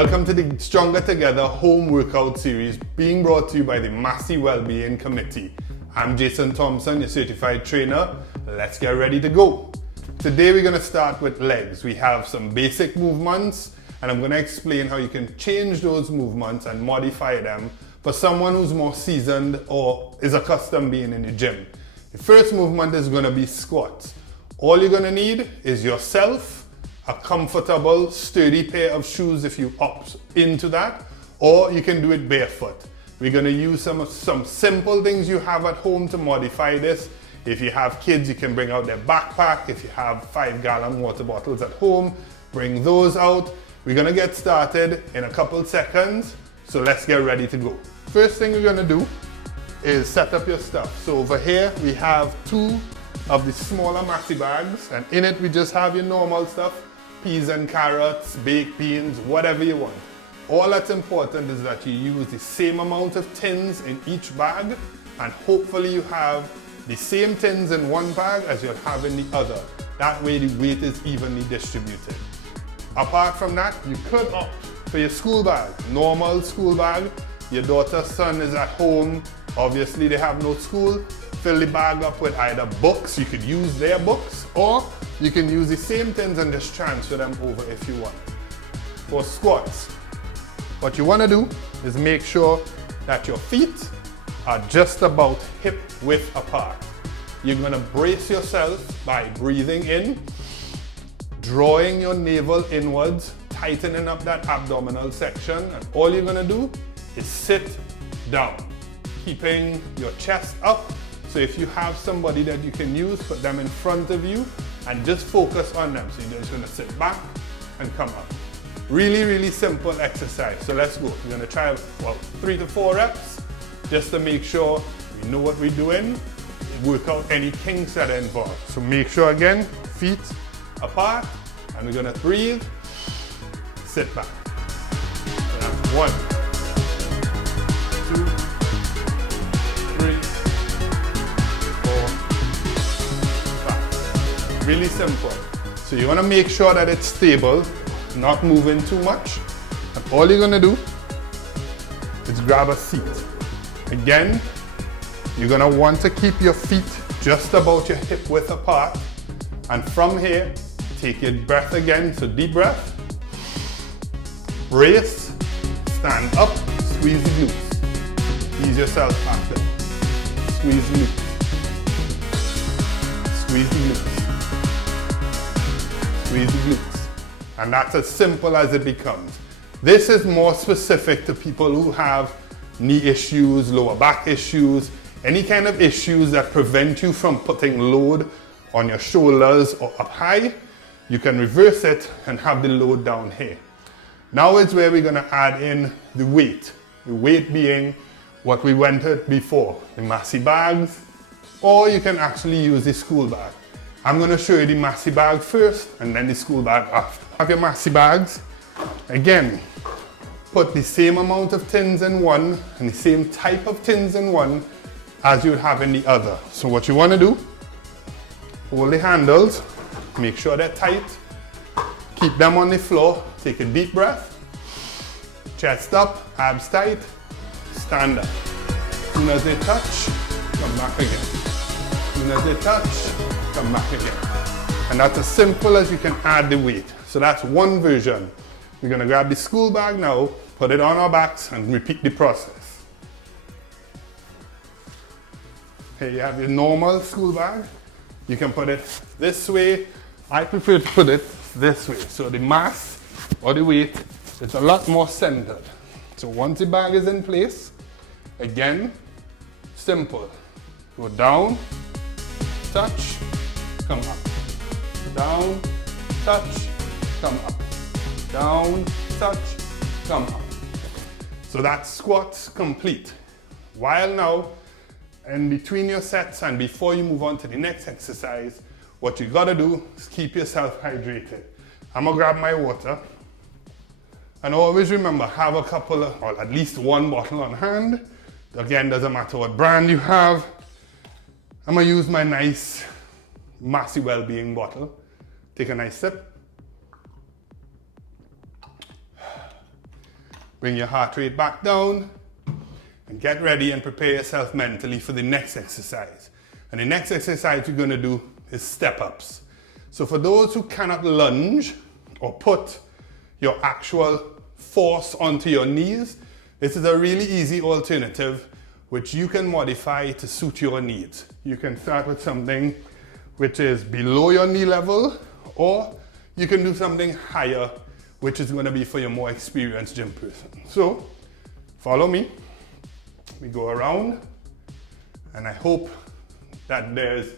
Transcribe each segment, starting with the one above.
Welcome to the Stronger Together home workout series being brought to you by the Massey Wellbeing Committee. I'm Jason Thompson, your certified trainer. Let's get ready to go. Today we're going to start with legs. We have some basic movements and I'm going to explain how you can change those movements and modify them for someone who's more seasoned or is accustomed being in the gym. The first movement is going to be squats. All you're going to need is yourself, a comfortable, sturdy pair of shoes if you opt into that, or you can do it barefoot. We're going to use some simple things you have at home to modify this. If you have kids, you can bring out their backpack. If you have 5-gallon water bottles at home, bring those out. We're going to get started in a couple seconds, so let's get ready to go. First thing we're going to do is set up your stuff. So over here we have 2 of the smaller Massey bags, and in it we just have your normal stuff. Peas and carrots, baked beans, whatever you want. All that's important is that you use the same amount of tins in each bag, and hopefully you have the same tins in one bag as you'll have in the other. That way the weight is evenly distributed. Apart from that, you could opt for your school bag, normal school bag. Your daughter, son is at home, obviously they have no school. Fill the bag up with either books, you could use their books, or you can use the same tins and just transfer them over if you want. For squats, what you want to do is make sure that your feet are just about hip width apart. You're going to brace yourself by breathing in, drawing your navel inwards, tightening up that abdominal section, and all you're going to do is sit down, keeping your chest up. So if you have somebody that you can use, put them in front of you and just focus on them. So you're just going to sit back and come up. Really, really simple exercise. So let's go. We're going to try about 3 to 4 reps just to make sure we know what we're doing, work out any kinks that are involved. So make sure again, feet apart, and we're going to breathe, sit back. So that's 1, 2, 3, 4, 5. Really simple. So you want to make sure that it's stable, not moving too much. And all you're going to do is grab a seat. Again, you're going to want to keep your feet just about your hip width apart. And from here, take your breath again. So deep breath. Brace, stand up, squeeze the glutes. Ease yourself back there. Squeeze the glutes. Squeeze the glutes. Squeeze the glutes. And that's as simple as it becomes. This is more specific to people who have knee issues, lower back issues, any kind of issues that prevent you from putting load on your shoulders or up high. You can reverse it and have the load down here. Now is where we're going to add in the weight. The weight being what we went at before, the Massey bags, or you can actually use the school bag. I'm going to show you the Massey bag first and then the school bag after. Have your Massey bags. Again, put the same amount of tins in one and the same type of tins in one as you would have in the other. So what you want to do, hold the handles, make sure they're tight, keep them on the floor, take a deep breath, chest up, abs tight, stand up. As soon as they touch, come back again. As soon as they touch, come back again. And that's as simple as you can add the weight. So that's one version. We're going to grab the school bag now, put it on our backs and repeat the process. Here you have your normal school bag. You can put it this way. I prefer to put it this way. So the mass or the weight is a lot more centered. So once the bag is in place, again, simple. Go down, touch, come up. Down, touch, come up. Down, touch, come up. So that's squats complete. While now, in between your sets and before you move on to the next exercise, what you gotta do is keep yourself hydrated. I'm gonna grab my water. And always remember, have a couple of, or at least one bottle on hand. Again, doesn't matter what brand you have. I'm gonna use my nice Massey Wellbeing bottle. Take a nice sip. Bring your heart rate back down and get ready and prepare yourself mentally for the next exercise. And the next exercise we're going to do is step ups. So for those who cannot lunge or put your actual force onto your knees, this is a really easy alternative which you can modify to suit your needs. You can start with something which is below your knee level, or you can do something higher, which is going to be for your more experienced gym person. So follow me. We go around, and I hope that there's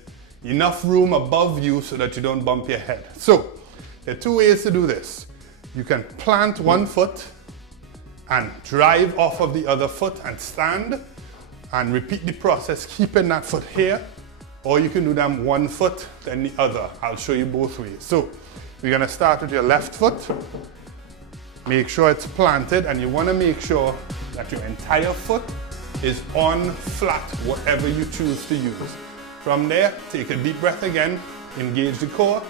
enough room above you so that you don't bump your head. So there are two ways to do this. You can plant one foot and drive off of the other foot and stand and repeat the process, keeping that foot here, or you can do them one foot, then the other. I'll show you both ways. So we're gonna start with your left foot. Make sure it's planted, and you wanna make sure that your entire foot is on flat, whatever you choose to use. From there, take a deep breath again, engage the core,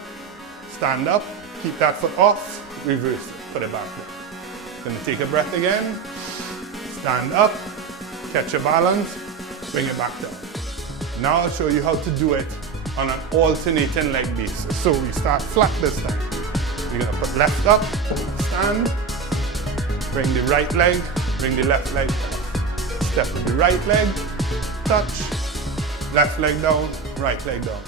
stand up, keep that foot off, reverse it, put it back there. Gonna take a breath again, stand up, catch your balance, bring it back down. Now I'll show you how to do it on an alternating leg basis. So we start flat this time. You're gonna put left up, stand, bring the right leg, bring the left leg down. Step with the right leg, touch, left leg down, right leg down.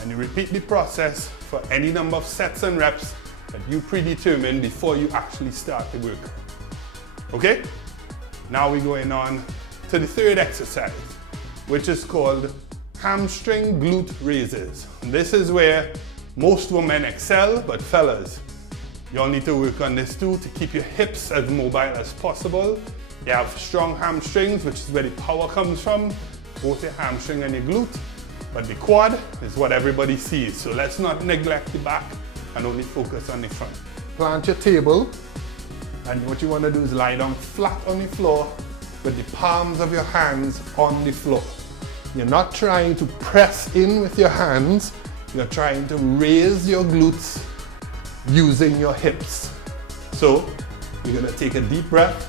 And you repeat the process for any number of sets and reps that you predetermine before you actually start the workout. Okay? Now we're going on to the third exercise, which is called hamstring glute raises. And this is where most women excel, but fellas, you'll need to work on this too to keep your hips as mobile as possible. You have strong hamstrings, which is where the power comes from, both your hamstring and your glute, but the quad is what everybody sees. So let's not neglect the back and only focus on the front. Plant your table, and what you want to do is lie down flat on the floor with the palms of your hands on the floor. You're not trying to press in with your hands, you're trying to raise your glutes using your hips. So you're going to take a deep breath,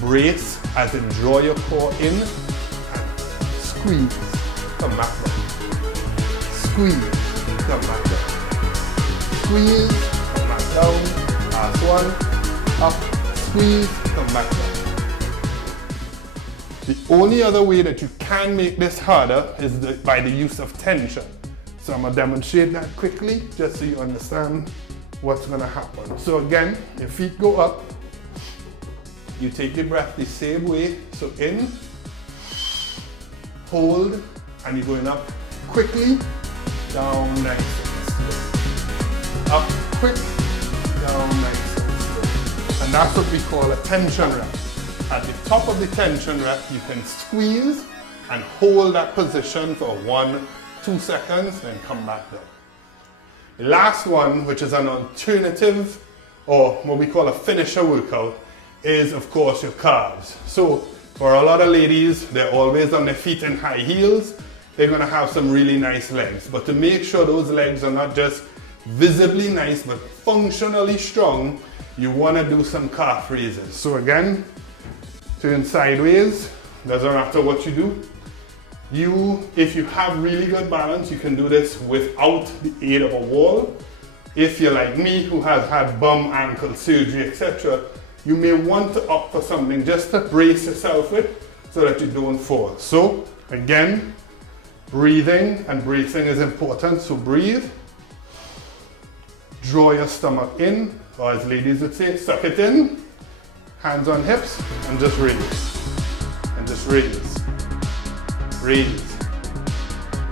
brace as in draw your core in, and squeeze, come back down. Squeeze, come back down. Squeeze, come back down. Last one, up, squeeze, come back down. The only other way that you can make this harder is by the use of tension. So I'm going to demonstrate that quickly just so you understand what's going to happen. So again, your feet go up. You take your breath the same way. So in, hold, and you're going up quickly, down nice and slow. Up quick, down nice and slow. And that's what we call a tension rep. At the top of the tension rep, you can squeeze and hold that position for 1-2 seconds, then come back down. The last one, which is an alternative, or what we call a finisher workout, is of course your calves. So for a lot of ladies, they're always on their feet in high heels. They're gonna have some really nice legs. But to make sure those legs are not just visibly nice, but functionally strong, you wanna do some calf raises. So again, turn sideways, doesn't matter what you do. If you have really good balance, you can do this without the aid of a wall. If you're like me, who has had bum, ankle surgery, etc., you may want to opt for something just to brace yourself with so that you don't fall. So again, breathing and bracing is important. So breathe, draw your stomach in, or as ladies would say, suck it in, hands on hips, and just raise. And just raise. Raise.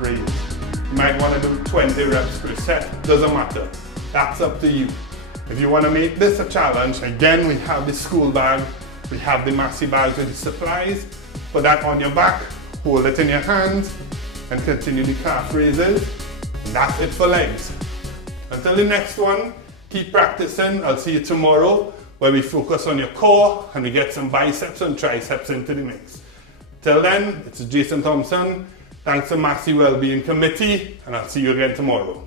Raise. You might want to do 20 reps per set, doesn't matter. That's up to you. If you want to make this a challenge, again, we have the school bag, we have the maxi bags with the supplies. Put that on your back, hold it in your hands, and continue the calf raises. And that's it for legs. Until the next one, keep practicing. I'll see you tomorrow, where we focus on your core and we get some biceps and triceps into the mix. Till then, it's Jason Thompson. Thanks to Massey Wellbeing Committee, and I'll see you again tomorrow.